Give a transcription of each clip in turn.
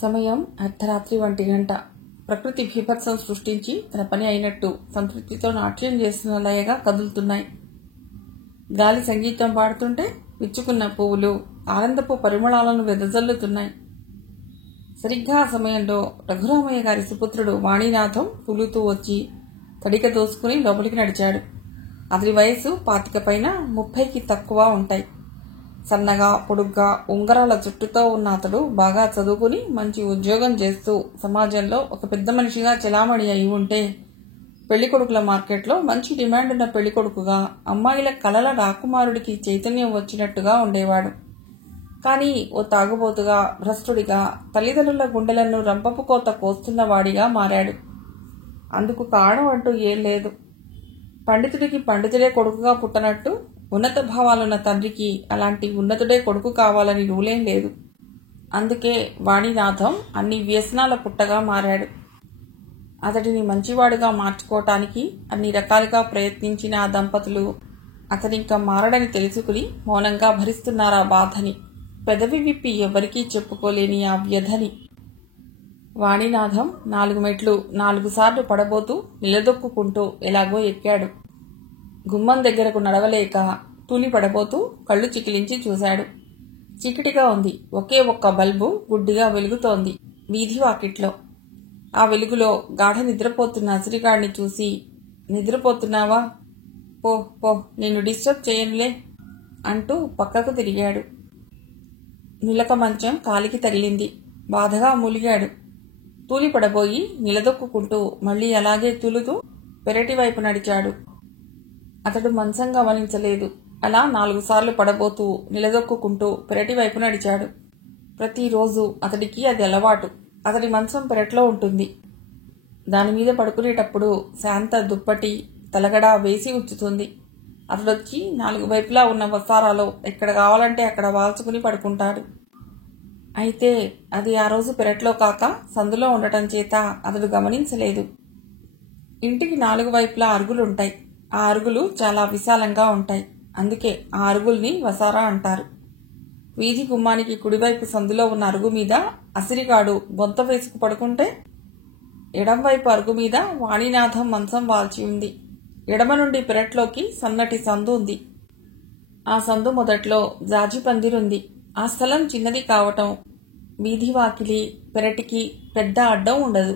సమయం అర్ధరాత్రి 1 గంట. ప్రకృతి బీభత్సం సృష్టించి తన పని అయినట్టు సంతృప్తితో నాట్యం చేస్తున్న లయగా కదులుతున్నాయి. గాలి సంగీతం పాడుతుంటే విచ్చుకున్న పువ్వులు ఆనందపు పరిమళాలను వెదజల్లుతున్నాయి. సరిగ్గా ఆ సమయంలో రఘురామయ్య గారి సుపుత్రుడు వాణీనాథం తూలుతూ వచ్చి తడిక దోసుకుని లోపలికి నడిచాడు. అతని వయసు 25 పైన 30కి తక్కువ ఉంటాయి. సన్నగా పొడుగ్గా ఉంగరాల చుట్టుతో ఉన్న అతడు బాగా చదువుకుని మంచి ఉద్యోగం చేస్తూ సమాజంలో ఒక పెద్ద మనిషిగా చెలామణి అయి ఉంటే పెళ్లికొడుకుల మార్కెట్లో మంచి డిమాండ్ ఉన్న పెళ్లికొడుకుగా అమ్మాయిల కలల రాకుమారుడికి చైతన్యం వచ్చినట్టుగా ఉండేవాడు. కానీ ఓ తాగుబోతుగా భ్రష్టుడిగా తల్లిదండ్రుల గుండెలను రంపపు కోత కోస్తున్న వాడిగా మారాడు. అందుకు కారణం అంటూ ఏం లేదు. పండితుడికి పండితుడే కొడుకుగా పుట్టనట్టు ఉన్నత భావాలున్న తండ్రికి అలాంటి ఉన్నతుడే కొడుకు కావాలని రూలేం లేదు. అందుకే వాణీనాథం అన్ని వ్యసనాల పుట్టగా మారాడు. అతడిని మంచివాడుగా మార్చుకోవటానికి అన్ని రకాలుగా ప్రయత్నించిన ఆ దంపతులు అతనింకా మారడని తెలుసుకుని మౌనంగా భరిస్తున్నారా బాధని, పెదవి విప్పి ఎవరికీ చెప్పుకోలేని ఆ వ్యధని. వాణీనాథం 4 మెట్లు 4 సార్లు పడబోతూ నిలదొక్కుంటూ ఎలాగో ఎక్కాడు. గుమ్మం దగ్గరకు నడవలేక తూలి పడబోతూ కళ్ళు చికిలించి చూశాడు. చీకటిగా ఉంది. ఒకే ఒక్క బల్బు గుడ్డిగా వెలుగుతోంది వీధి వాకిట్లో. ఆ వెలుగులో గాఢ నిద్రపోతున్న అసిరిగాడిని చూసి, నిద్రపోతున్నావా? పో పో, నిన్ను డిస్టర్బ్ చేయనులే అంటూ పక్కకు తిరిగాడు. నులక మంచం కాలికి తగిలింది. బాధగా మూలిగాడు. తూలి పడబోయి నిలదొక్కుంటూ మళ్లీ అలాగే తూలుతూ పెరటి వైపు నడిచాడు. అతడు మంచం గమనించలేదు. అలా 4 సార్లు పడబోతూ నిలదొక్కుంటూ పెరటి వైపు నడిచాడు. ప్రతిరోజు అతడికి అది అలవాటు. అతడి మంచం పెరట్లో ఉంటుంది. దానిమీద పడుకునేటప్పుడు శాంత దుప్పటి తలగడ వేసి ఉంచుతుంది. అతడొచ్చి 4 వైపులా ఉన్న వసారాలో ఎక్కడ కావాలంటే అక్కడ వాల్చుకుని పడుకుంటాడు. అయితే అది ఆ రోజు పెరట్లో కాక సందులో ఉండటం చేత అతడు గమనించలేదు. ఇంటికి 4 వైపులా అరుగులుంటాయి. ఆ అరుగులు చాలా విశాలంగా ఉంటాయి. అందుకే ఆ అరుగుల్ని వసారా అంటారు. వీధి గుమ్మానికి కుడివైపు సందులో ఉన్న అరుగు మీద అసిరిగాడు బొంత వేసుకు పడుకుంటే, ఎడంవైపు అరుగు మీద వాణీనాథం మంచం వాల్చి ఉంది. ఎడమ నుండి పెరట్లోకి సన్నటి సందు ఉంది. ఆ సందు మొదట్లో జాజి పందిరుంది. ఆ స్థలం చిన్నది కావటం వీధి వాకిలి పెరటికి పెద్ద అడ్డం ఉండదు.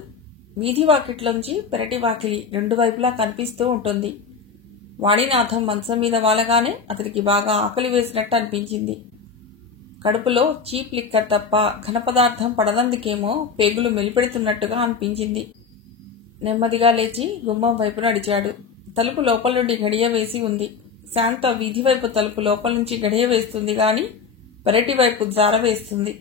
వీధి వాకిట్లోంచి పెరటి వాకిలి 2 వైపులా కనిపిస్తూ ఉంటుంది. వాణీనాథం మంచం మీద వాలగానే అతడికి బాగా ఆకలి వేసినట్టు అనిపించింది. కడుపులో చీప్ లిక్కర్ తప్ప ఘనపదార్థం పడనందుకేమో పేగులు మెలిపెడుతున్నట్టుగా అనిపించింది. నెమ్మదిగా లేచి గుమ్మం వైపు నడిచాడు. తలుపు లోపల నుండి గడియ వేసి ఉంది. శాంత వీధి వైపు తలుపు లోపల నుంచి గడియ వేస్తుంది గాని పెరటి వైపు జార వేస్తుంది.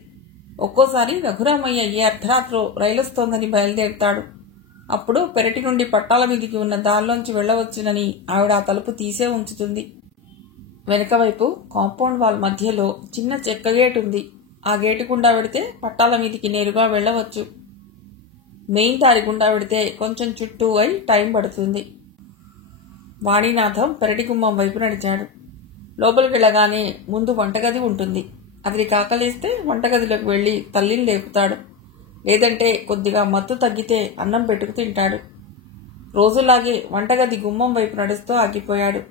ఒక్కోసారి రఘురామయ్య ఏ అర్ధరాత్రో రైలొస్తోందని బయలుదేరుతాడు. అప్పుడు పెరటి నుండి పట్టాల మీదికి ఉన్న దారిలోంచి వెళ్లవచ్చునని ఆవిడ ఆ తలుపు తీసే ఉంచుతుంది. వెనకవైపు కాంపౌండ్ వాల్ మధ్యలో చిన్న చెక్క గేటు ఉంది. ఆ గేటు గుండా వెడితే పట్టాల మీదికి నేరుగా వెళ్లవచ్చు. మెయిన్ దారి గుండా వెడితే కొంచెం చుట్టూ అయి టైం పడుతుంది. వాణీనాథం పెరటి గుమ్మం వైపు నడిచాడు. లోపలికి వెళ్ళగానే ముందు వంటగది ఉంటుంది. అతడి కాకలేస్తే వంటగదిలోకి వెళ్లి తల్లిని లేపుతాడు. లేదంటే కొద్దిగా మత్తు తగ్గితే అన్నం పెట్టుకు తింటాడు. రోజులాగే వంటగది గుమ్మం వైపు నడుస్తూ ఆగిపోయాడు.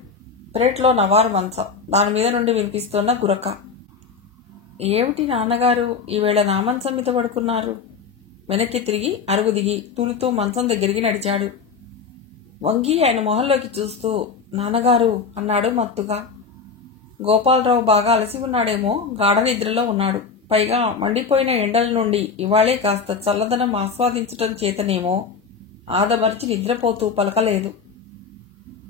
పెరట్లో నవారు మంచం, దానిమీద నుండి వినిపిస్తోన్న గురక. ఏమిటి నాన్నగారు ఈవేళ నా మంచం మీద పడుకున్నారు? వెనక్కి తిరిగి అరుగు దిగి తూలుతూ మంచం దగ్గరికి నడిచాడు. వంగి ఆయన మొహంలోకి చూస్తూ, నాన్నగారు అన్నాడు మత్తుగా. గోపాలరావు బాగా అలసి ఉన్నాడేమో, గాఢ నిద్రలో ఉన్నాడు. పైగా మండిపోయిన ఎండల నుండి ఇవాళే కాస్త చల్లదనం ఆస్వాదించటం చేతనేమో ఆదమర్చి నిద్రపోతూ పలకలేదు.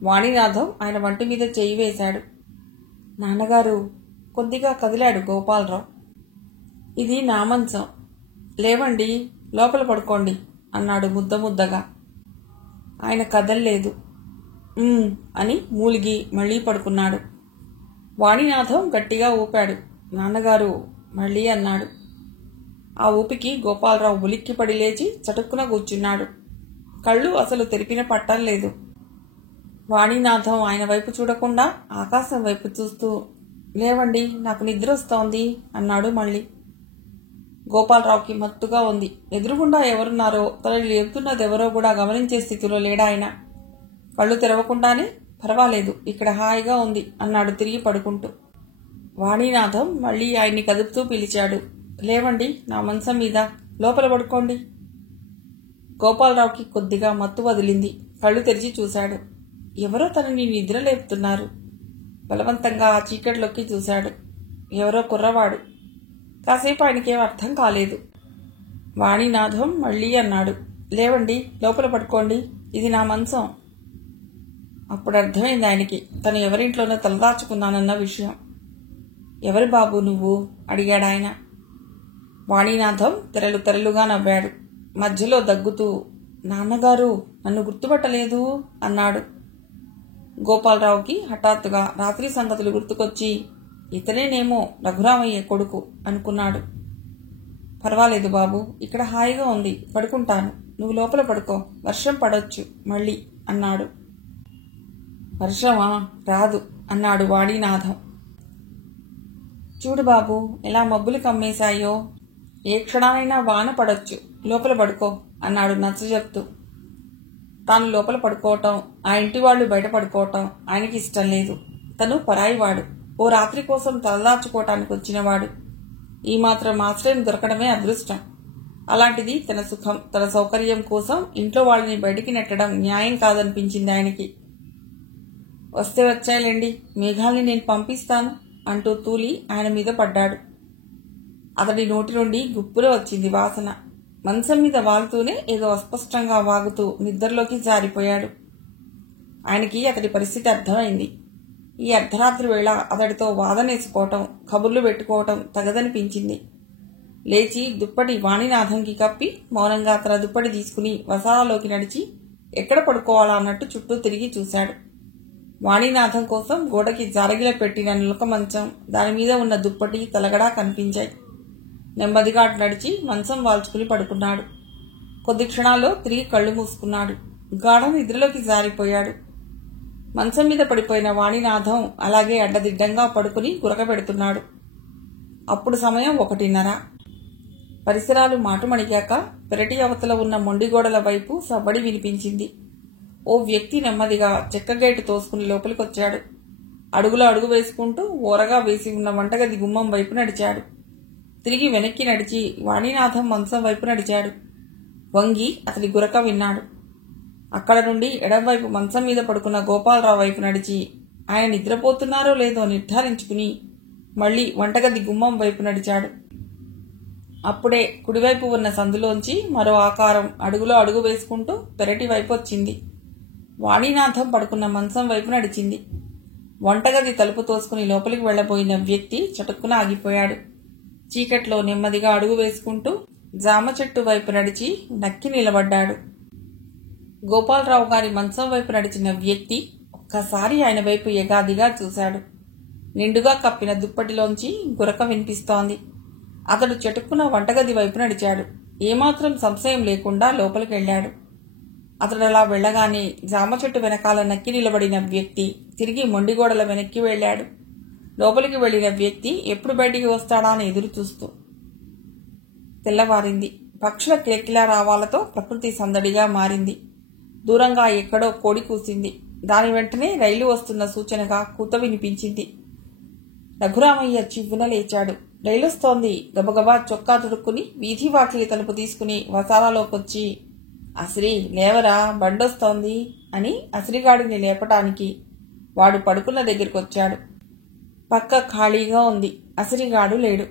వాణీనాథం ఆయన వంటి మీద చేయి వేశాడు. నాన్నగారు కొద్దిగా కదిలాడు గోపాలరావు. ఇది నా మంచం, లేవండి, లోపల పడుకోండి అన్నాడు ముద్దగా. ఆయన కదల్లేదు. అని మూలిగి మళ్లీ పడుకున్నాడు. వాణీనాథం గట్టిగా ఊపాడు. నాన్నగారు మళ్లీ అన్నాడు. ఆ ఊపికి గోపాలరావు ఉలిక్కిపడి లేచి చటుక్కున కూర్చున్నాడు. కళ్ళు అసలు తెరిపిన పట్టం లేదు. వాణీనాథం ఆయన వైపు చూడకుండా ఆకాశం వైపు చూస్తూ, లేవండి, నాకు నిద్ర వస్తోంది అన్నాడు మళ్ళీ. గోపాలరావుకి మత్తుగా ఉంది. ఎదురుగుండా ఎవరున్నారో, తనని లేపుతున్నదెవరో కూడా గమనించే స్థితిలో లేడాయన. కళ్ళు తెరవకుండానే పర్వాలేదు, ఇక్కడ హాయిగా ఉంది అన్నాడు తిరిగి పడుకుంటూ. వాణీనాథం మళ్లీ ఆయన్ని కదుపుతూ పిలిచాడు. లేవండి, నా మంచం మీద, లోపల పడుకోండి. గోపాలరావుకి కొద్దిగా మత్తు వదిలింది. కళ్ళు తెరిచి చూశాడు. ఎవరో తనని నిద్ర లేపుతున్నారు. బలవంతంగా ఆ చీకట్లోకి చూశాడు. ఎవరో కుర్రవాడు. కాసేపు ఆయనకేం అర్థం కాలేదు. వాణీనాథం మళ్లీ అన్నాడు, లేవండి, లోపల పడుకోండి, ఇది నా మంచం. అప్పుడు అర్థమైంది ఆయనకి, తను ఎవరింట్లోనో తలదాచుకున్నానన్న విషయం. ఎవరి బాబు నువ్వు? అడిగాడాయన. వాణీనాథం తెరలు తెరలుగా నవ్వాడు. మధ్యలో దగ్గుతూ, నాన్నగారు నన్ను గుర్తుపట్టలేదు అన్నాడు. గోపాలరావుకి హఠాత్తుగా రాత్రి సంగతులు గుర్తుకొచ్చి, ఇతనేనేమో రఘురామయ్య కొడుకు అనుకున్నాడు. పర్వాలేదు బాబు, ఇక్కడ హాయిగా ఉంది, పడుకుంటాను, నువ్వు లోపల పడుకో, వర్షం పడొచ్చు మళ్ళీ అన్నాడు. వర్షమా? రాదు అన్నాడు వాణీనాథం. చూడు బాబు, ఎలా మబ్బులు కమ్మేశాయో, ఏ క్షణానైనా వాన పడొచ్చు, లోపల పడుకో అన్నాడు నచ్చజెప్తూ. తాను లోపల పడుకోవటం, ఆ ఇంటి వాళ్ళు బయట పడుకోవటం ఆయనకి ఇష్టం లేదు. తను పరాయివాడు, ఓ రాత్రి కోసం తలదాచుకోవటానికి వచ్చినవాడు. ఈ మాత్రం ఆశ్రయం దొరకడమే అదృష్టం. అలాంటిది తన సుఖం, తన సౌకర్యం కోసం ఇంట్లో వాళ్ళని బయటికి నెట్టడం న్యాయం కాదనిపించింది ఆయనకి. వస్తే వచ్చాయిలేండి, మేఘాల్ని నేను పంపిస్తాను అంటూ తూలి ఆయన మీద పడ్డాడు. అతడి నోటి నుండి గుప్పులో వచ్చింది వాసన. మంచం మీద వాలుతూనే ఏదో అస్పష్టంగా వాగుతూ నిద్రలోకి జారిపోయాడు. ఆయనకి అతడి పరిస్థితి అర్థమైంది. ఈ అర్ధరాత్రి వేళ అతడితో వాదనేసుకోవటం, కబుర్లు పెట్టుకోవటం తగదనిపించింది. లేచి దుప్పటి వాణీనాథంకి కప్పి మౌనంగా తన దుప్పటి తీసుకుని వసారాలోకి నడిచి ఎక్కడ పడుకోవాలా అన్నట్టు చుట్టూ తిరిగి చూశాడు. వాణీనాథం కోసం గోడకి జారగిల పెట్టిన నులక మంచం, దానిమీద ఉన్న దుప్పటి, తలగడా కనిపించాయి. నెమ్మదిగా అటు నడిచి మంచం వాల్చుకుని పడుకున్నాడు. కొద్ది క్షణాల్లో తిరిగి కళ్ళు మూసుకున్నాడు. గాఢ నిద్రలోకి జారిపోయాడు. మంచం మీద పడిపోయిన వాణీనాథం అలాగే అడ్డదిడ్డంగా పడుకుని గురకబెడుతున్నాడు. అప్పుడు సమయం 1:30. పరిసరాలు మాటుమణిగాక పెరటి అవతల ఉన్న మొండిగోడల వైపు సవ్వడి వినిపించింది. ఓ వ్యక్తి నెమ్మదిగా చెక్కగేటు తోసుకుని లోపలికొచ్చాడు. అడుగులో అడుగు వేసుకుంటూ ఓరగా వేసి ఉన్న వంటగది గుమ్మం వైపు నడిచాడు. తిరిగి వెనక్కి నడిచి వాణీనాథం మంచం వైపు నడిచాడు. వంగి అతడి గురక విన్నాడు. అక్కడ నుండి ఎడంవైపు మంచం మీద పడుకున్న గోపాలరావు వైపు నడిచి ఆయన నిద్రపోతున్నారో లేదో నిర్ధారించుకుని మళ్లీ వంటగది గుమ్మం వైపు నడిచాడు. అప్పుడే కుడివైపు ఉన్న సందులోంచి మరో ఆకారం అడుగులో అడుగు వేసుకుంటూ పెరటి వైపు వచ్చింది. వాణీనాథం పడుకున్న మంచం వైపు నడిచింది. వంటగది తలుపు తోసుకుని లోపలికి వెళ్లబోయిన వ్యక్తి చటుక్కున ఆగిపోయాడు. చీకట్లో నెమ్మదిగా అడుగు వేసుకుంటూ జామ చెట్టు వైపు నడిచి నక్కి నిలబడ్డాడు. గోపాలరావు గారి మంచం వైపు నడిచిన వ్యక్తి ఒక్కసారి ఆయన వైపు ఎగాదిగా చూశాడు. నిండుగా కప్పిన దుప్పటిలోంచి గురక వినిపిస్తోంది. అతడు చటుక్కున వంటగది వైపు నడిచాడు. ఏమాత్రం సంశయం లేకుండా లోపలికి వెళ్లాడు. అతడు అలా వెళ్లగానే జామ చెట్టు వెనకాల నక్కి నిలబడిన వ్యక్తి తిరిగి మొండిగోడల వెనక్కి వెళ్లాడు. లోపలికి వెళ్లిన వ్యక్తి ఎప్పుడు బయటికి వస్తాడా అని ఎదురు చూస్తూ. తెల్లవారింది. పక్షుల కిలకిలా రావాలతో ప్రకృతి సందడిగా మారింది. దూరంగా ఎక్కడో కోడి కూసింది. దాని వెంటనే రైలు వస్తున్న సూచనగా కూత వినిపించింది. రఘురామయ్య చివ్వున లేచాడు. రైలొస్తోంది. గబగబా చొక్కా తుడుక్కుని వీధి వాకిలి తలుపు తీసుకుని వసారాలోకొచ్చి, అసిరి లేవరా, బండొస్తోంది అని అసిరిగాడిని లేపటానికి వాడు పడుకున్న దగ్గరికొచ్చాడు. పక్క ఖాళీగా ఉంది. అసిరిగాడు లేడు.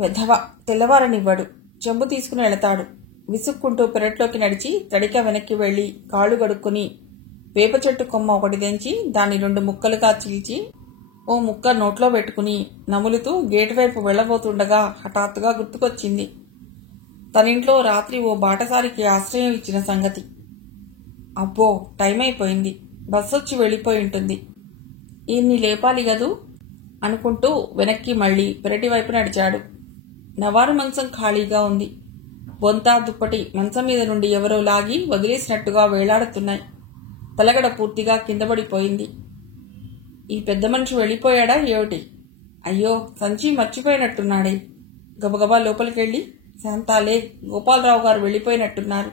వెధవ, తెల్లవారనివ్వడు. చెంబు తీసుకుని వెళతాడు. విసుక్కుంటూ పెరట్లోకి నడిచి తడిక వెనక్కి వెళ్లి కాళ్ళు గడుక్కుని వేప చెట్టు కొమ్మ ఒకటి తెంచి దాన్ని 2 ముక్కలుగా చీల్చి ఓ ముక్క నోట్లో పెట్టుకుని నములుతూ గేటు వైపు వెళ్లబోతుండగా హఠాత్తుగా గుర్తుకొచ్చింది తనింట్లో రాత్రి ఓ బాటసారికి ఆశ్రయం ఇచ్చిన సంగతి. అబ్బో, టైం అయిపోయింది, బస్సొచ్చి వెళ్ళిపోయి ఉంటుంది, ఈయన్ని లేపాలి గదూ అనుకుంటూ వెనక్కి మళ్లీ పెరటి వైపు నడిచాడు. నవారు మంచం ఖాళీగా ఉంది. బొంతా దుప్పటి మంచం మీద నుండి ఎవరో లాగి వదిలేసినట్టుగా వేలాడుతున్నాయి. తలగడ పూర్తిగా కిందపడిపోయింది. ఈ పెద్ద మనిషి వెళ్ళిపోయాడా ఏమిటి? అయ్యో, సంచి మర్చిపోయినట్టున్నాడే. గబగబా లోపలికెళ్ళి, శాంతాలే, గోపాలరావు గారు వెళ్ళిపోయినట్టున్నారు,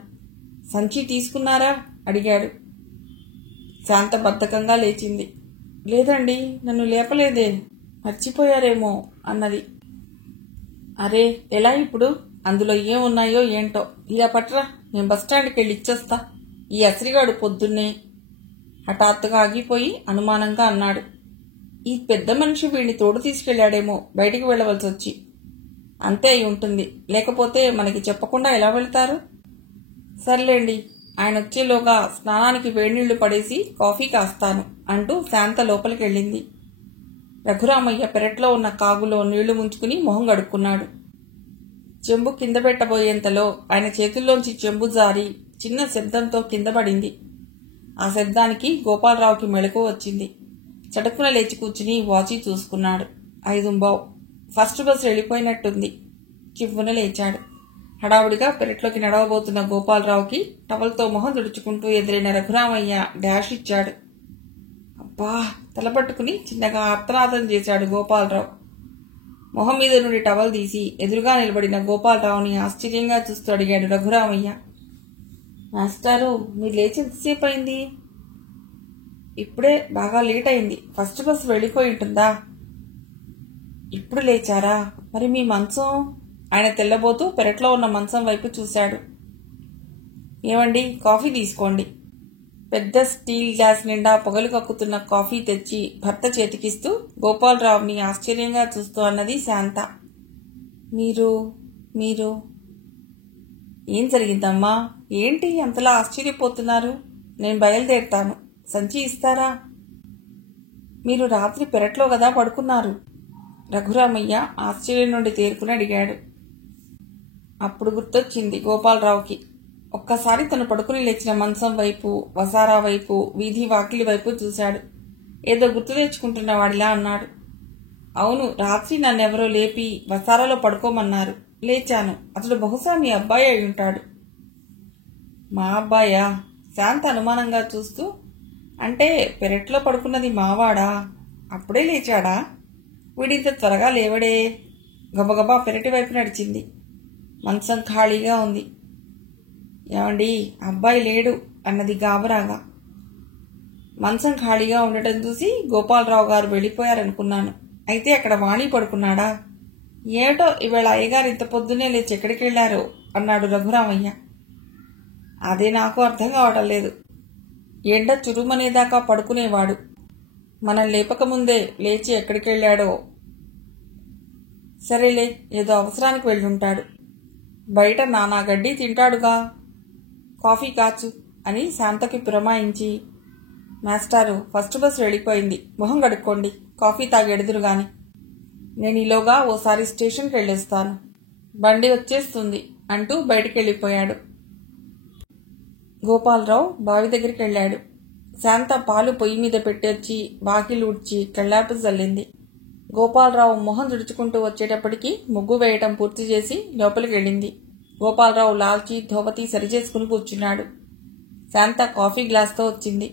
సంచి తీసుకున్నారా అడిగాడు. శాంత బద్ధకంగా లేచింది. లేదండి, నన్ను లేపలేదే, మర్చిపోయారేమో అన్నది. అరే, ఎలా ఇప్పుడు? అందులో ఏమున్నాయో ఏంటో. ఇలా పట్రా, నేను బస్టాండ్కి వెళ్ళి ఇచ్చేస్తా. ఈ అసిరిగాడు పొద్దున్నే హఠాత్తుగా ఆగిపోయి అనుమానంగా అన్నాడు. ఈ పెద్ద మనిషి వీడిని తోడు తీసుకెళ్లాడేమో బయటికి వెళ్ళవలసి వచ్చి. అంతే అయి ఉంటుంది, లేకపోతే మనకి చెప్పకుండా ఎలా వెళ్తారు? సర్లేండి, ఆయన వచ్చేలోగా స్నానానికి వేడినీళ్లు పడేసి కాఫీ కాస్తాను అంటూ శాంత లోపలికి వెళ్ళింది. రఘురామయ్య పెరట్లో ఉన్న కాగులో నీళ్లు ముంచుకుని మొహం గడుక్కున్నాడు. చెంబు కింద పెట్టబోయేంతలో ఆయన చేతుల్లోంచి చెంబు జారి చిన్న శబ్దంతో కింద పడింది. ఆ శబ్దానికి గోపాలరావుకి మెళకువ వచ్చింది. చటుక్కున లేచి కూర్చుని వాచి చూసుకున్నాడు. 5:15. ఫస్ట్ బస్ వెళ్ళిపోయినట్టుంది. చివ్వున లేచాడు. హడావుడిగా పెరట్లోకి నడవబోతున్న గోపాలరావుకి టవల్తో మొహం తుడుచుకుంటూ ఎదురైన రఘురామయ్య డాష్ ఇచ్చాడు. అబ్బా! తలపట్టుకుని చిన్నగా ఆర్తనాదం చేశాడు గోపాలరావు. మొహం మీద నుండి టవల్ తీసి ఎదురుగా నిలబడిన గోపాలరావుని ఆశ్చర్యంగా చూస్తూ అడిగాడు రఘురామయ్య. మాస్టారు, మీరు లేచి ఎంతసేపు అయింది? ఇప్పుడే, బాగా లేట్ అయింది. ఫస్ట్ బస్ వెళ్ళిపోయి ఉంటుందా? ఇప్పుడు లేచారా? మరి మీ మంచం? ఆయన తెల్లబోతూ పెరట్లో ఉన్న మంచం వైపు చూశాడు. ఏమండి, కాఫీ తీసుకోండి. పెద్ద స్టీల్ గ్లాస్ నిండా పొగలు కక్కుతున్న కాఫీ తెచ్చి భర్త చేతికిస్తూ గోపాలరావుని ఆశ్చర్యంగా చూస్తూ అన్నది శాంత. మీరు ఏం జరిగిందమ్మా? ఏంటి అంతలా ఆశ్చర్యపోతున్నారు? నేను బయలుదేరుతాను. సంచి ఇస్తారా? మీరు రాత్రి పెరట్లో కదా పడుకున్నారు? రఘురామయ్య ఆశ్చర్యం నుండి తేరుకుని అడిగాడు. అప్పుడు గుర్తొచ్చింది గోపాలరావుకి. ఒక్కసారి తను పడుకుని లేచిన మంచం వైపు, వసారా వైపు, వీధి వాకిలి వైపు చూశాడు. ఏదో గుర్తు తెచ్చుకుంటున్న వాడిలా అన్నాడు. అవును, రాత్రి నన్నెవరో లేపి వసారాలో పడుకోమన్నారు. లేచాను. అతడు బహుశా మీ అబ్బాయి అయి ఉంటాడు. మా అబ్బాయా? శాంత అనుమానంగా చూస్తూ, అంటే పెరట్లో పడుకున్నది మావాడా? అప్పుడే లేచాడా? వీడింత త్వరగా లేవడే. గబగబా పెరటి వైపు నడిచింది. మంచం ఖాళీగా ఉంది. ఏమండి, అబ్బాయి లేడు అన్నది గాబరాగా. మంచం ఖాళీగా ఉండటం చూసి గోపాలరావు గారు వెళ్ళిపోయారనుకున్నాను. అయితే అక్కడ వాణి పడుకున్నాడా? ఏమిటో ఇవాళ అయ్యగారు ఇంత పొద్దున్నే లేచి ఎక్కడికి వెళ్లారో అన్నాడు రఘురామయ్య. అదే నాకు అర్థం కావటం లేదు. ఎండ చురుమనేదాకా పడుకునేవాడు. మనం లేపకముందే లేచి ఎక్కడికి వెళ్ళాడో. సరేలే, ఏదో అవసరానికి వెళ్ళుంటాడు. బయట నానా గడ్డి తింటాడుగా. కాఫీ కాచు అని శాంతకి పురమాయించి, మాస్టారు, ఫస్ట్ బస్ వెళ్ళిపోయింది, మొహం కడుక్కోండి, కాఫీ తాగెడుదురు గాని. నేను ఈలోగా ఓసారి స్టేషన్కి వెళ్ళొస్తాను, బండి వచ్చేస్తుంది అంటూ బయటికెళ్ళిపోయాడు. గోపాలరావు బావి దగ్గరికి వెళ్ళాడు. శాంత పాలు పొయ్యి మీద పెట్టొచ్చి వాకిలి ఊడ్చి కళ్ళాపు చల్లింది. గోపాలరావు మొహం తుడుచుకుంటూ వచ్చేటప్పటికి ముగ్గు వేయటం పూర్తి చేసి లోపలికి వెళ్ళింది. గోపాలరావు లాల్చి ధోవతి సరిచేసుకుని కూర్చున్నాడు. శాంత కాఫీ గ్లాస్తో వచ్చింది.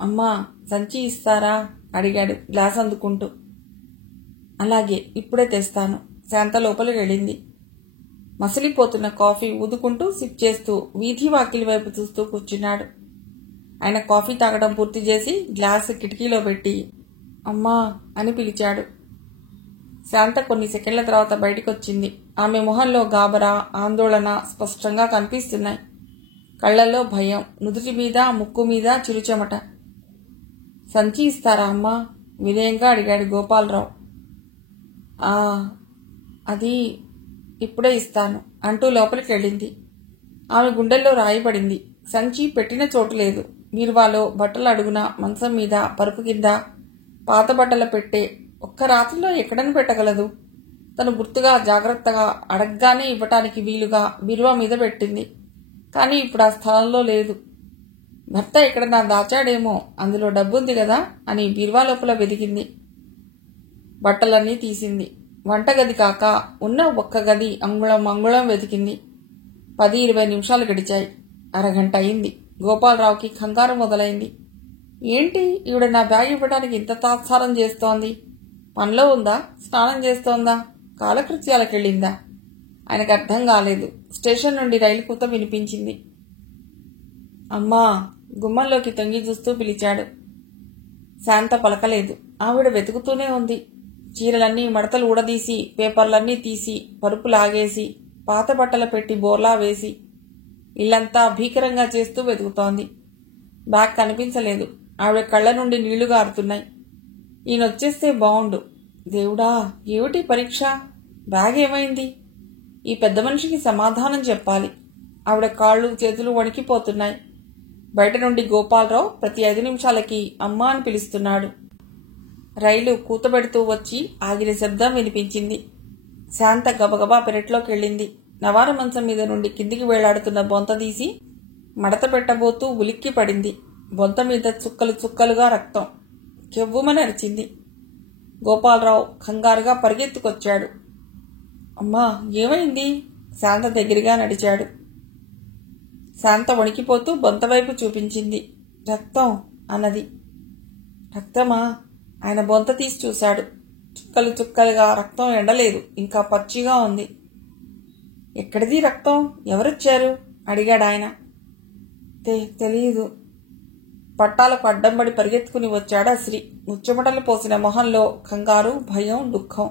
అమ్మా, సంచి ఇస్తారా అడిగాడు గ్లాస్ అందుకుంటూ. అలాగే, ఇప్పుడే తెస్తాను. శాంత లోపలికి వెళ్ళింది. మసిలిపోతున్న కాఫీ ఊదుకుంటూ సిప్ చేస్తూ వీధి వాకిలి వైపు చూస్తూ కూర్చున్నాడు. ఆయన కాఫీ తాగడం పూర్తి చేసి గ్లాసు కిటికీలో పెట్టి అమ్మా అని పిలిచాడు. శాంత కొన్ని సెకండ్ల తర్వాత బయటికొచ్చింది. ఆమె మొహంలో గాబరా, ఆందోళన స్పష్టంగా కనిపిస్తున్నాయి. కళ్లలో భయం, నుదుటి మీద ముక్కు మీద చిరుచెమట. సంచి ఇస్తారా అమ్మా? వినయంగా అడిగాడు గోపాలరావు. అది ఇప్పుడే ఇస్తాను అంటూ లోపలికి వెళ్ళింది. ఆమె గుండెల్లో రాయిపడింది. సంచి పెట్టిన చోటు లేదు. బీరువాలో, బట్టల అడుగున, మంచం మీద, పరుపు కింద, పాత బట్టల పెట్టే. ఒక్క రాత్రిలో ఎక్కడని పెట్టగలదు? తను గుర్తుగా జాగ్రత్తగా అడగ్గానే ఇవ్వటానికి వీలుగా బీరువా మీద పెట్టింది. కానీ ఇప్పుడు ఆ స్థలంలో లేదు. భర్త ఎక్కడన్నా దాచాడేమో, అందులో డబ్బుంది కదా అని బీరువా లోపల వెదిగింది. బట్టలన్నీ తీసింది. వంటగది కాక ఉన్న ఒక్క గది అంగుళం వెతికింది. 10-20 నిమిషాలు గడిచాయి. అరగంట అయింది. గోపాలరావుకి కంగారు మొదలైంది. ఏంటి ఈవిడ నా బ్యాగ్ ఇవ్వడానికి ఇంత తాత్సారం చేస్తోంది? పనిలో ఉందా? స్నానం చేస్తోందా? కాలకృత్యాలకెళ్ళిందా? ఆయనకు అర్థం కాలేదు. స్టేషన్ నుండి రైలు కూత వినిపించింది. అమ్మా! గుమ్మంలోకి తొంగి చూస్తూ పిలిచాడు. శాంత పలకలేదు. ఆవిడ వెతుకుతూనే ఉంది. చీరలన్నీ మడతలు ఊడదీసి, పేపర్లన్నీ తీసి, పరుపు లాగేసి, పాత బట్టల పెట్టి బోర్లా వేసి, ఇల్లంతా భీకరంగా చేస్తూ వెతుకుతోంది. బ్యాగ్ కనిపించలేదు. ఆవిడ కళ్ళ నుండి నీళ్లు గారుతున్నాయి. ఈయనొచ్చేస్తే బావుండు. దేవుడా, ఏమిటి పరీక్ష? బ్యాగ్ ఏమైంది? ఈ పెద్ద మనిషికి సమాధానం చెప్పాలి. ఆవిడ కాళ్ళు చేతులు వణికిపోతున్నాయి. బయట నుండి గోపాలరావు ప్రతి 5 నిమిషాలకి అమ్మా అని పిలుస్తున్నాడు. రైలు కూతబెడుతూ వచ్చి ఆగిన శబ్దం వినిపించింది. శాంత గబగబా పెరట్లోకి వెళ్ళింది. నవార మంచం మీద నుండి కిందికి వేలాడుతున్న బొంత తీసి మడత పెట్టబోతూ ఉలిక్కి పడింది. బొంత మీద చుక్కలు చుక్కలుగా రక్తం. కెవ్వుమని అరిచింది. గోపాలరావు కంగారుగా పరిగెత్తుకొచ్చాడు. అమ్మా, ఏమైంది? శాంత దగ్గరగా నడిచాడు. శాంత వణికిపోతూ బొంతవైపు చూపించింది. రక్తం అన్నది. రక్తమా? ఆయన బొంత తీసి చూశాడు. చుక్కలు చుక్కలుగా రక్తం ఎండలేదు, ఇంకా పచ్చిగా ఉంది. ఎక్కడిది రక్తం? ఎవరొచ్చారు? అడిగాడు ఆయన. తెలీదు. పట్టాలకు అడ్డంబడి పరిగెత్తుకుని వచ్చాడు అశ్రీ. ముచ్చెమటలు పోసిన మొహంలో కంగారు, భయం, దుఃఖం.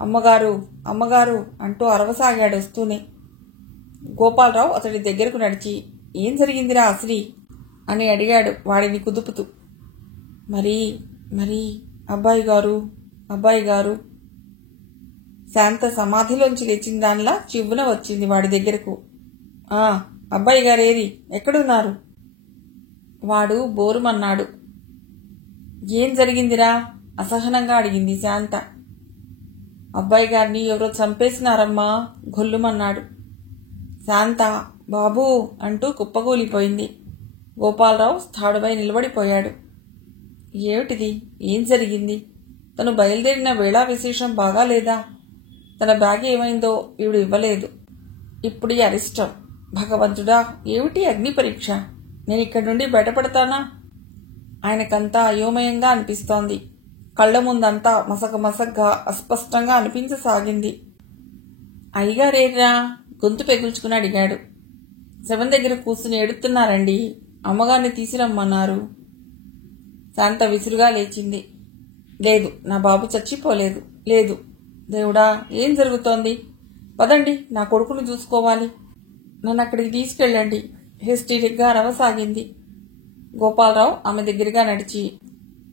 అమ్మగారు, అమ్మగారు అంటూ అరవసాగాడు వస్తూనే. గోపాలరావు అతడి దగ్గరకు నడిచి, ఏం జరిగిందిరా అశ్రీ అని అడిగాడు వాడిని కుదుపుతూ. మరి మరి అబ్బాయి గారు, అబ్బాయి గారు. శాంత సమాధిలోంచి లేచిన దానిలా చివ్వున వచ్చింది వాడి దగ్గరకు. అబ్బాయి గారేది? ఎక్కడున్నారు? వాడు బోరుమన్నాడు. ఏం జరిగిందిరా? అసహనంగా అడిగింది శాంత. అబ్బాయి గారిని ఎవరో చంపేసినారమ్మా, గొల్లుమన్నాడు. శాంత బాబూ అంటూ కుప్పగూలిపోయింది. గోపాలరావు స్థాడుపై నిలబడిపోయాడు. ఏమిటిది? ఏం జరిగింది? తను బయలుదేరిన వేళా విశేషం బాగాలేదా? తన బ్యాగ్ ఏమైందో ఈవిడు ఇవ్వలేదు. ఇప్పుడు ఈ అరిష్టం. భగవంతుడా, ఏమిటి అగ్ని పరీక్ష? నేను ఇక్కడి నుండి బయటపడతానా? ఆయనకంతా అయోమయంగా అనిపిస్తోంది. కళ్ల ముందంతా మసక మసగ్గా అస్పష్టంగా అనిపించసాగింది. అయ్యగారేరా? గొంతు పెగుల్చుకుని అడిగాడు. శవం దగ్గర కూర్చుని ఏడుతున్నారండి. అమ్మగారిని తీసిరమ్మన్నారు. శాంత విసురుగా లేచింది. లేదు, నా బాబు చచ్చిపోలేదు. లేదు. దేవుడా, ఏం జరుగుతోంది? పదండి, నా కొడుకును చూసుకోవాలి. నన్ను అక్కడికి తీసుకెళ్ళండి. హిస్టీరిక్గా అరవసాగింది. గోపాలరావు ఆమె దగ్గరగా నడిచి,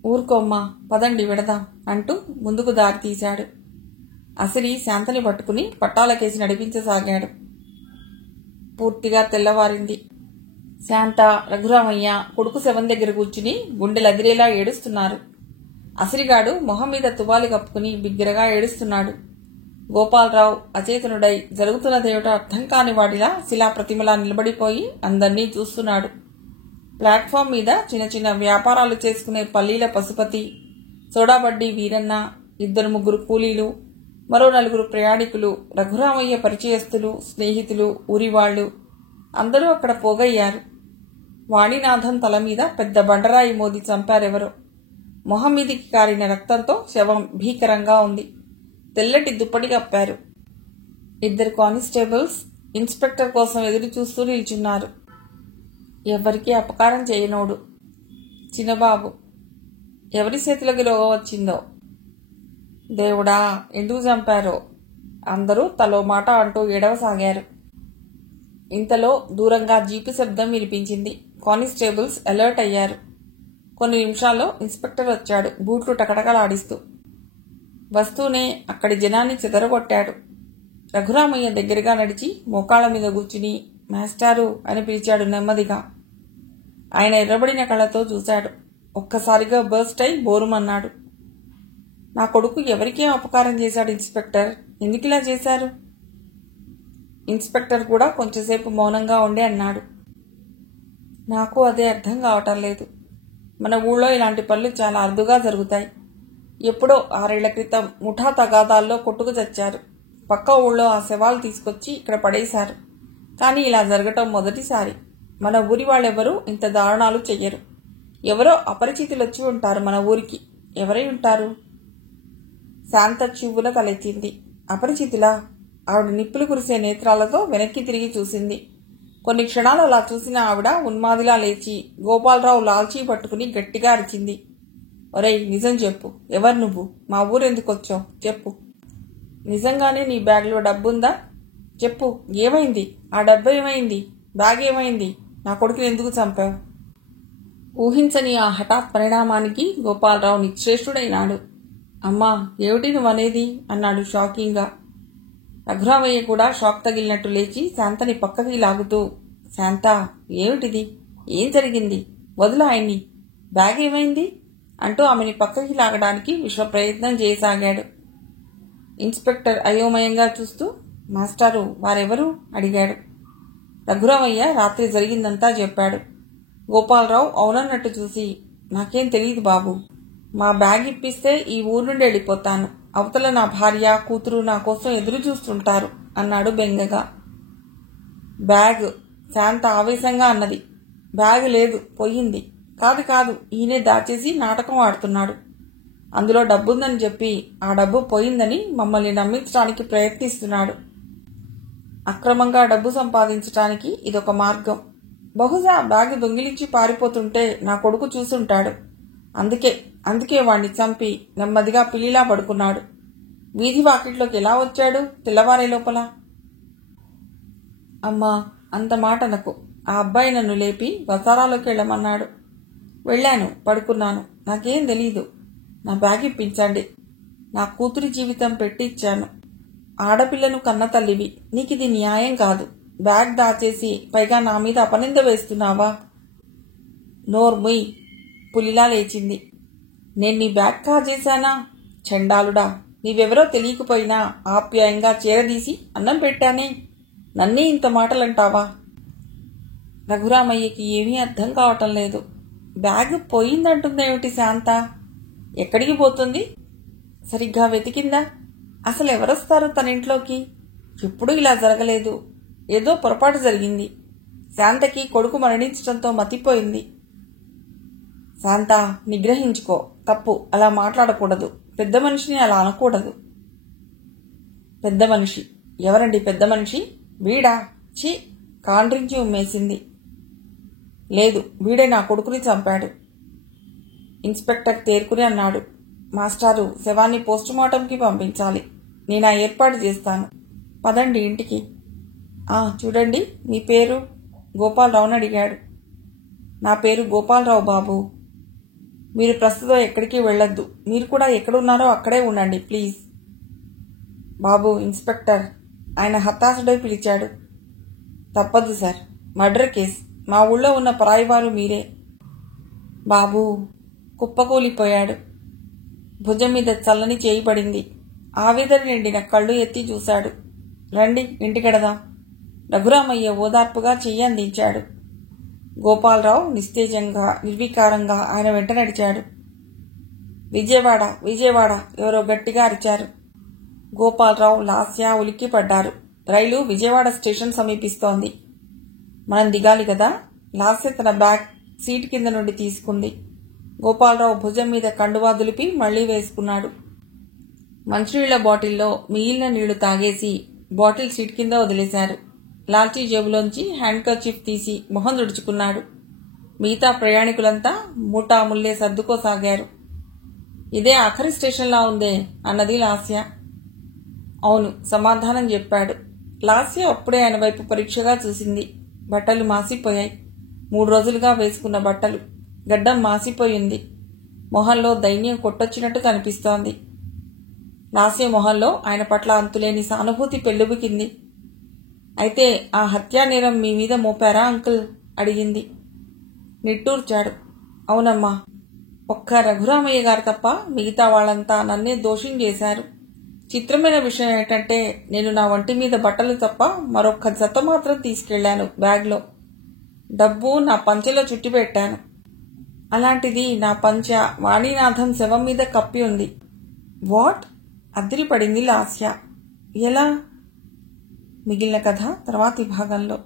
ఊరుకోమ్మా, పదండి వెడదాం అంటూ ముందుకు దారి తీశాడు. అసిరి శాంతని పట్టుకుని పట్టాలకేసి నడిపించసాగాడు. పూర్తిగా తెల్లవారింది. శాంత, రఘురామయ్య కొడుకు శవం దగ్గర కూర్చుని గుండెలదిరేలా ఏడుస్తున్నారు. అసిరిగాడు మొహం మీద తువాలి కప్పుకుని బిగ్గరగా ఏడుస్తున్నాడు. గోపాలరావు అచేతనుడై జరుగుతున్నదేమిటో అర్థం కాని వాడిలా శిలాప్రతిమలా నిలబడిపోయి అందర్నీ చూస్తున్నాడు. ప్లాట్ఫామ్ మీద చిన్న చిన్న వ్యాపారాలు చేసుకునే పల్లీల పశుపతి, సోడాబడ్డీ వీరన్న, 2-3 కూలీలు, మరో 4 ప్రయాణికులు, రఘురామయ్య పరిచయస్తులు, స్నేహితులు, ఊరివాళ్లు అందరూ అక్కడ పోగయ్యారు. వాణినాథం తల మీద పెద్ద బండరాయి మోది చంపారెవరో. మొహం మీదికి కారిన రక్తంతో శవం భీకరంగా ఉంది. తెల్లటి దుప్పటి కప్పారు. 2 కానిస్టేబుల్స్ ఇన్స్పెక్టర్ కోసం ఎదురు చూస్తూ నిల్చున్నారు. ఎవరికీ అపకారం చేయనోడు. చిన్నబాబు. ఎవరి చేతులకి రోగం వచ్చిందో. దేవుడా, ఎందుకు చంపారో? అందరూ తలో మాట అంటూ ఏడవసాగారు. ఇంతలో దూరంగా జీపు శబ్దం వినిపించింది. కానిస్టేబుల్స్ అలర్ట్ అయ్యారు. కొన్ని నిమిషాల్లో ఇన్స్పెక్టర్ వచ్చాడు, బూట్లు టకటకలాడిస్తూ. వస్తూనే అక్కడి జనాన్ని చెదరగొట్టాడు. రఘురామయ్య దగ్గరగా నడిచి మోకాళ్ల మీద కూర్చుని మాస్టారు అని పిలిచాడు నెమ్మదిగా. ఆయన ఎర్రబడిన కళ్ళతో చూశాడు. ఒక్కసారిగా బర్స్ట్ అయి బోరుమన్నాడు. నా కొడుకు ఎవరికేం అపకారం చేశాడు ఇన్స్పెక్టర్? ఎందుకిలా చేశారు? ఇన్స్పెక్టర్ కూడా కొంచెంసేపు మౌనంగా ఉండి అన్నాడు. నాకు అదే అర్థం కావటం లేదు. మన ఊళ్ళో ఇలాంటి పనులు చాలా అరుదుగా జరుగుతాయి. ఎప్పుడో 6 ఏళ్ల క్రితం ముఠా తగాదాల్లో కొట్టుకు చచ్చారు. పక్క ఊళ్ళో ఆ శవాలు తీసుకొచ్చి ఇక్కడ పడేశారు. కానీ ఇలా జరగటం మొదటిసారి. మన ఊరి వాళ్ళెవరూ ఇంత దారుణాలు చెయ్యరు. ఎవరో అపరిచితులు వచ్చి ఉంటారు మన ఊరికి. ఎవరై ఉంటారు? శాంత చివ్వున తలెత్తింది. అపరిచితులా? ఆవిడ నిప్పులు కురిసే నేత్రాలతో వెనక్కి తిరిగి చూసింది. కొన్ని క్షణాలు అలా చూసిన ఆవిడ ఉన్మాదిలా లేచి గోపాలరావు లాల్చీ పట్టుకుని గట్టిగా అరిచింది. ఒరేయ్, నిజం చెప్పు. ఎవరు నువ్వు? మా ఊరెందుకొచ్చావు? చెప్పు. నిజంగానే నీ బ్యాగ్లో డబ్బుందా? చెప్పు. ఏమైంది? ఆ డబ్బు ఏమైంది? బ్యాగ్ ఏమైంది? నా కొడుకుని ఎందుకు చంపావు? ఊహించని ఆ హఠాత్ పరిణామానికి గోపాలరావు నిశ్చేష్టుడైనాడు. అమ్మా, ఏమిటి నువ్వనేది? అన్నాడు షాకింగ్గా. రఘురామయ్య కూడా షాక్ తగిలినట్టు లేచి శాంతని పక్కకి లాగుతూ, శాంత, ఏమిటిది? ఏం జరిగింది? వదులు ఆయన్ని. బ్యాగ్ ఏమైంది? అంటూ ఆమెని పక్కకి లాగడానికి విశ్వ ప్రయత్నం చేయసాగాడు. ఇన్స్పెక్టర్ అయోమయంగా చూస్తూ, మాస్టారు, వారెవరు? అడిగాడు. రఘురామయ్య రాత్రి జరిగిందంతా చెప్పాడు. గోపాలరావు అవునన్నట్టు చూసి, నాకేం తెలియదు బాబు. మా బ్యాగ్ ఇప్పిస్తే ఈ ఊరు నుండి వెళ్ళిపోతాను. అవతల నా భార్య, కూతురు నా కోసం ఎదురు చూస్తుంటారు అన్నాడు బెంగగా. బ్యాగ్? శాంత ఆవేశంగా అన్నది. బ్యాగ్ లేదు, పోయింది. కాదు కాదు, ఈయనే దాచేసి నాటకం ఆడుతున్నాడు. అందులో డబ్బుందని చెప్పి ఆ డబ్బు పోయిందని మమ్మల్ని నమ్మించడానికి ప్రయత్నిస్తున్నాడు. అక్రమంగా డబ్బు సంపాదించటానికి ఇదొక మార్గం. బహుశా బ్యాగ్ దొంగిలించి పారిపోతుంటే నా కొడుకు చూసుంటాడు. అందుకే వాణ్ణి చంపి నెమ్మదిగా పిల్లిలా పడుకున్నాడు. వీధి వాకిట్లోకి ఎలా వచ్చాడు తెల్లవారే లోపల? అమ్మా, అంత మాట నాకు. ఆ అబ్బాయి నన్ను లేపి వసారాలోకి వెళ్ళమన్నాడు. వెళ్ళాను, పడుకున్నాను. నాకేం తెలీదు. నా బ్యాగ్ ఇప్పించండి. నా కూతురి జీవితం పెట్టిచ్చాను. ఆడపిల్లను కన్న తల్లివి. నీకిది న్యాయం కాదు. బ్యాగ్ దాచేసి పైగా నా మీద అపనింద వేస్తున్నావా? నోర్ముయ్. పులిలా లేచింది. నేను నీ బ్యాగ్ కాజేశానా? చండాలుడా, నీవెవరో తెలియకపోయినా ఆప్యాయంగా చేరదీసి అన్నం పెట్టానే. నన్నే ఇంత మాటలంటావా? రఘురామయ్యకి ఏమీ అర్థం కావటం లేదు. బ్యాగ్ పోయిందంటుందేమిటి శాంత? ఎక్కడికి పోతుంది? సరిగ్గా వెతికిందా? అసలు ఎవరొస్తారు తన ఇంట్లోకి? ఎప్పుడూ ఇలా జరగలేదు. ఏదో పొరపాటు జరిగింది. శాంతకి కొడుకు మరణించడంతో మతిపోయింది. శాంత, నిగ్రహించుకో. తప్పు. అలా మాట్లాడకూడదు. పెద్ద మనిషిని అలా అనకూడదు. పెద్ద మనిషి? ఎవరండి పెద్ద మనిషి? వీడా? ఛీ! కాండ్రించి ఉమ్మేసింది. లేదు, వీడే నా కొడుకుని చంపాడు. ఇన్స్పెక్టర్ తేరుకుని అన్నాడు. మాస్టారు, శవాన్ని పోస్టుమార్టంకి పంపించాలి. నేను ఆ ఏర్పాటు చేస్తాను. పదండి ఇంటికి. చూడండి, మీ పేరు? గోపాలరావుని అడిగాడు. నా పేరు గోపాలరావు బాబు. మీరు ప్రస్తుతం ఎక్కడికి వెళ్ళొద్దు. మీరు కూడా ఎక్కడున్నారో అక్కడే ఉండండి ప్లీజ్. బాబు ఇన్స్పెక్టర్, ఆయన హతాశుడై పిలిచాడు. తప్పదు సార్, మర్డర్ కేస్. మా ఊళ్ళో ఉన్న పరాయివారు మీరే. బాబు కుప్పకూలిపోయాడు. భుజం మీద చల్లని చేయి పడింది. ఆవేదన నిండిన కళ్ళు ఎత్తి చూశాడు. రండి, ఇంటికెడదాం. రఘురామయ్య ఓదార్పుగా చెయ్యి అందించాడు. గోపాలరావు నిస్తేజంగా, నిర్వికారంగా ఆయన వెంట నడిచాడు. విజయవాడ, విజయవాడ, ఎవరో గట్టిగా అరిచారు. గోపాలరావు, లాస్య ఉలిక్కిపడ్డారు. రైలు విజయవాడ స్టేషన్ సమీపిస్తోంది. మనం దిగాలి కదా? లాస్య తన బ్యాగ్ సీట్ కింద నుండి తీసుకుంది. గోపాలరావు భుజం మీద కండువా దులిపి మళ్లీ వేసుకున్నాడు. మంచినీళ్ల బాటిల్లో మిగిలిన నీళ్లు తాగేసి బాటిల్ సీట్ కింద వదిలేశారు. లాల్చీ జేబులోంచి హ్యాండ్ కర్చీఫ్ తీసి మొహం తుడుచుకున్నాడు. మిగతా ప్రయాణికులంతా మూటాముల్లే సర్దుకోసాగారు. ఇదే ఆఖరి స్టేషన్లా ఉందే అన్నది లాస్య. అవును, సమాధానం చెప్పాడు. లాస్య అప్పుడే ఆయన వైపు పరీక్షగా చూసింది. బట్టలు మాసిపోయాయి. 3 రోజులుగా వేసుకున్న బట్టలు. గడ్డం మాసిపోయింది. మొహంలో దైన్యం కొట్టొచ్చినట్టు కనిపిస్తోంది. లాస్య మొహంలో ఆయన పట్ల అంతులేని సానుభూతి పెళ్లుబుకింది. అయితే ఆ హత్యానేరం మీ మీద మోపారా అంకుల్? అడిగింది. నిట్టూర్చాడు. అవునమ్మా. ఒక్క రఘురామయ్య గారు తప్ప మిగతా వాళ్ళంతా నన్నే దోషం చేశారు. చిత్రమైన విషయం ఏంటంటే, నేను నా ఒంటి మీద బట్టలు తప్ప మరొక్క జత మాత్రం తీసుకెళ్లాను బ్యాగ్లో. డబ్బు నా పంచెలో చుట్టిపెట్టాను. అలాంటిది నా పంచ వాణీనాథం శవం మీద కప్పి ఉంది. వాట్? అదిరిపడింది లాస్య. ఎలా? మిగిలిన కథ తర్వాతి భాగంలో.